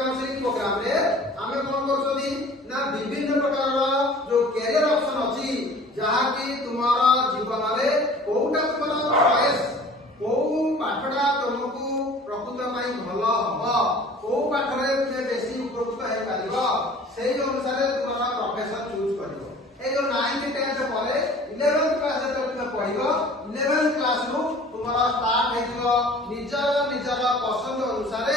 Counselling programme रे आमे कोन करछोदी ना विभिन्न प्रकार जो कैरियर ऑप्शन अछि जहा कि तुम्हारा जीवन रे कोउटा तुम्हारा चॉइस को पाठडा तुमको प्रकृत पई भलो हबो को पाठरे तुमे बेसी उपकृत हे पारिबो सेही अनुसार तुम्हारा प्रोफेशन चूज करिवो। ए जो 9th 10th परे 11th क्लास रे तुमे पढिबो 11th क्लास नु तुम्हारा स्टार्ट हेतिबो निजर पसंद अनुसार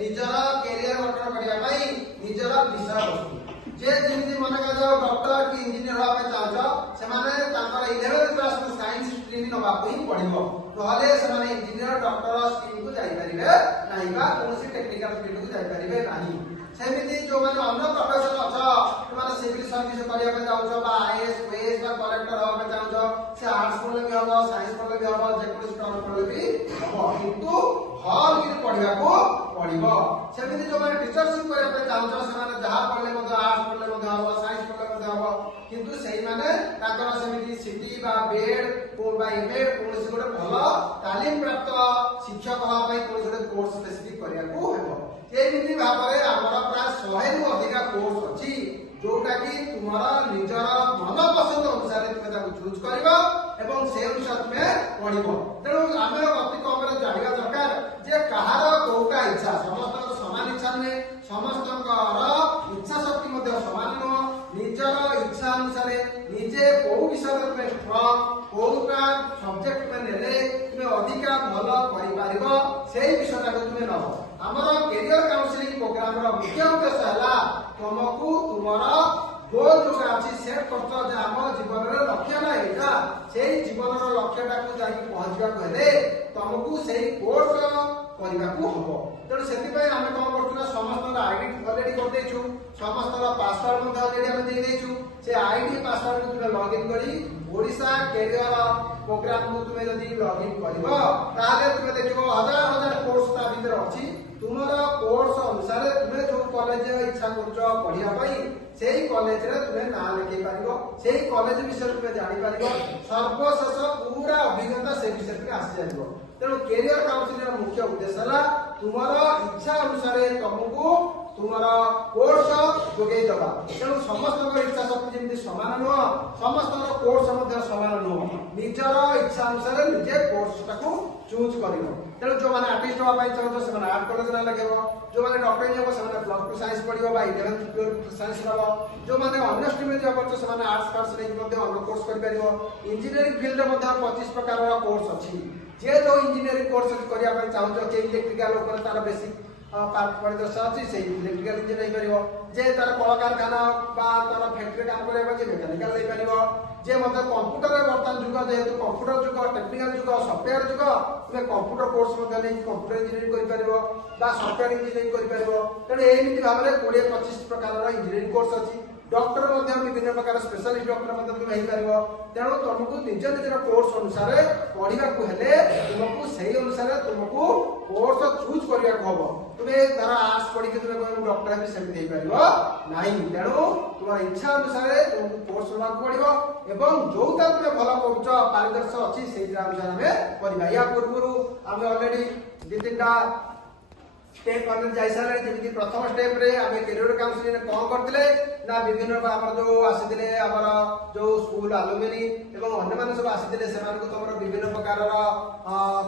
निजर कैरियर गठन करिया पई निजर विषय वस्तु जे जेमि मन का जाओ डॉक्टर की इंजीनियर होबे चाहजो से माने तांकर 11th क्लास में साइंस स्ट्रीम नबा पई पढिबो तहले से माने इंजीनियर डॉक्टर स्ट्रीम को जाई परिबे नाही बा कोनसी टेक्निकल फील्ड को जाई परिबे नाही। सेमिति जो माने अन्य प्रोफेशन अछ माने सिविल सर्विस करिया पे जाउछो बा आईएएस ओएएस बा कलेक्टर होबे चाहजो से आर्ट्स पढले भी हबो साइंस पढले भी हबो जे कोनसी टॉपिक पढले भी हबो किंतु हल कि पढिया को पढिबो। सेमिति जो माने टीचरशिप करिया पे चाहजो से माने जहा पढले मते आर्ट्स पढले मते हबो साइंस पढले मते हबो किंतु सेही माने ताकर सेमिति सिटी बा बेड को बा एमएड कोनसी गोटे भलो तालीम प्राप्त शिक्षक होबा पई कोनसी गोटे कोर्स स्पेसिफिक करिया को हेबो। एमिति भाबरे हमर प्राय 100 रु अधिक कोर्स अछि जोटा कि तुम्हारा निजर मन पसंद अनुसार तुमे ताको चूज करबो एवं से अनुसार तुमे पढिबो। तेणु आमे अति कम रे जानिबा दरकार जे कहार कोउटा इच्छा समस्त समान इच्छा ने समस्त इच्छा शक्ति मध्ये समान न निजर इच्छा अनुसार निजे को विषय तुमे कोउटा सब्जेक्ट में नेले तुमे अधिक भलो करि पारिबो सेही विषय को तुमे नबो। हमर कैरियर काउंसलिंग प्रोग्राम रो मुख्य उद्देश्य हला तुमको तुम्हारा गोल जो अछि सेट करतो जे हमर जीवन रो लक्ष्य ना एटा सेही जीवन रो लक्ष्य टाको जाई पहुंचबा कहले तुमको सेही कोर्स करबा को हबो। तेणु सेति पय हम कोन करतुना समस्त आईडी ऑलरेडी कर देछु समस्त पासवर्ड मध्ये ऑलरेडी हम दे देछु से आईडी पासवर्ड को तुमे लॉगिन करी ओडिसा कैरियर प्रोग्राम को तुमे यदि लॉगिन करबो ताले तुमे देखिबो हजार कोर्स ता भीतर अछि तुम्हारा कोर्स अनुसार तुमे जो कॉलेज इच्छा करछो पढिया पई सेही कॉलेज रे तुमे नाम लिखि पारिबो सेही कॉलेज विषय तुमे जानि पारिबो सर्वशेष पूरा अभिज्ञता से विषय में आसी जाइबो। तेणु कैरियर काउंसलिंग रो मुख्य उद्देश्य हला तुम्हारा इच्छा अनुसार तुमको तुम्हारा कोर्स जोगै दबा। तेणु समस्त इच्छा शक्ति जेमि समान न समस्त कोर्स मध्ये समान न निजर इच्छा अनुसार निजे कोर्स टाको चूज करिवो। तेणु जो माने आर्टिस्ट होबा पई चाहतो से माने आर्ट कॉलेज ना लगेबो जो माने डॉक्टर हेबो से माने प्लस 2 साइंस पढिबो बा 11th 12th साइंस रहबो जो माने अन्य स्ट्रीम में जाबो से माने आर्ट्स पास नै मध्ये अन्य कोर्स करि परिबो। इंजीनियरिंग फील्ड मध्ये 25 प्रकार रो कोर्स अछि जे जो इंजीनियरिंग कोर्स करिया पई चाहतो जे इलेक्ट्रिकल ऊपर तार बेसिक पार्ट परिदर्शन अछि से इलेक्ट्रिकल इंजीनियर नै परिबो जे तार कल कारखाना बा तार फैक्ट्री काम करबा जे मैकेनिकल नै परिबो जे मते कंप्यूटर रे वर्तमान जुग जेहेतु कंप्यूटर जुग टेक्निकल जुग सॉफ्टवेयर जुग तुमे कंप्यूटर कोर्स मध्ये नै कंप्यूटर इंजीनियरिंग करि परिबो बा सॉफ्टवेयर इंजीनियरिंग करि परिबो। तेणु एमिति भाबरे 20-25 प्रकार रो इंजीनियरिंग कोर्स अछि डॉक्टर मध्ये विभिन्न प्रकार स्पेशलिस्ट डॉक्टर मध्ये तुमे हेइ परिबो। तेणु तुमको निज निजर कोर्स अनुसार पढिबा को हेले तुमको सही अनुसार तुमको कोर्स चूज करिया को हबो। तुमे तारा आर्ट्स पढि के तुमे कोन डॉक्टर हेबि सेमि देइ परिबो नाही। तेणु तुम्हारा इच्छा अनुसार तुमको कोर्स ला पढिबो एवं जोता तुमे भलो कोर्स पारदर्श अछि सेहि अनुसार हमें पढिबा। या पूर्वरु हमें ऑलरेडी दितिटा स्टेप पर जाई सारे जेमि प्रथम स्टेप रे हमें कैरियर काउंसलिंग रे कोन करथिले ना विभिन्न हमर जो आसीथिले हमर जो स्कूल अलुमिनी एवं अन्य माने सब आसीथिले सेमान को तमर विभिन्न प्रकार रो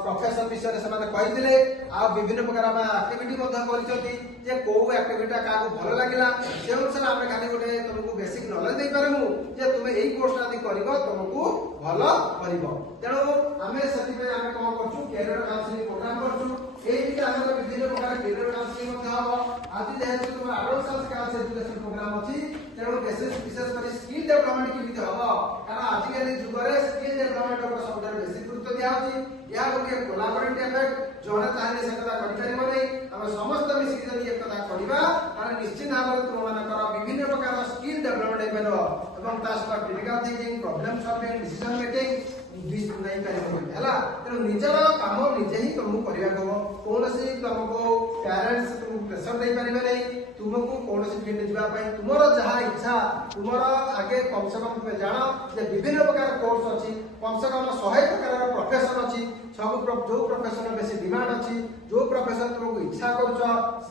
प्रोफेशन विषय रे सेमान कहिथिले आ विभिन्न प्रकार हम एक्टिविटी मध्ये करिसथि जे को एक्टिविटी का को भलो लागिला से अनुसार हम खाली गोटे तुमको बेसिक नॉलेज दे पारमु जे तुमे एई कोर्स आदि करिवो तुमको भलो करिवो। तेणु हमें सति पे हम कोन करछु कैरियर काउंसलिंग प्रोग्राम करछु एई कि हमर विभिन्न प्रकार कैरियर काउंसलिंग मध्ये हबो आदि जेहेतु तुम एडल्ट साइंस एजुकेशन प्रोग्राम अछि तेणु विशेष करी स्किल डेवलपमेंट केमिति हबो कारण आजिकल जुग रे स्किल डेवलपमेंट ऊपर सबटा बेसी गुरुत्व दिया होछि। या गोटे कोलाबोरेटिव इफेक्ट जणे चाहे सेटा करि परिबो नै हम समस्त मिसि जदि एकता करिबा कारण निश्चित भाव तुम मानकर विभिन्न प्रकार स्किल डेवलपमेंट हेबो एवं तास पर critical thinking problem solving decision making this नै परिबो हला। तेणु निजर काम निजे ही तुमको करिया को कोनसी तुमको पेरेंट्स तुमको प्रेशर दे परिबे नै तुमको कोनसी फील्ड जिबा पई तुमरो जहा इच्छा तुमरो आगे कम से कम तुम जानो जे विभिन्न प्रकार कोर्स अछि कम से कम 100 प्रकार प्रोफेशन अछि सब जो प्रोफेशन बेसी डिमांड अच्छी जो प्रोफेशन तुमको इच्छा कर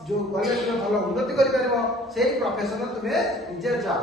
जो कॉलेज में भल उन्नति कर से प्रोफेशन तुम्हें निजे जाओ।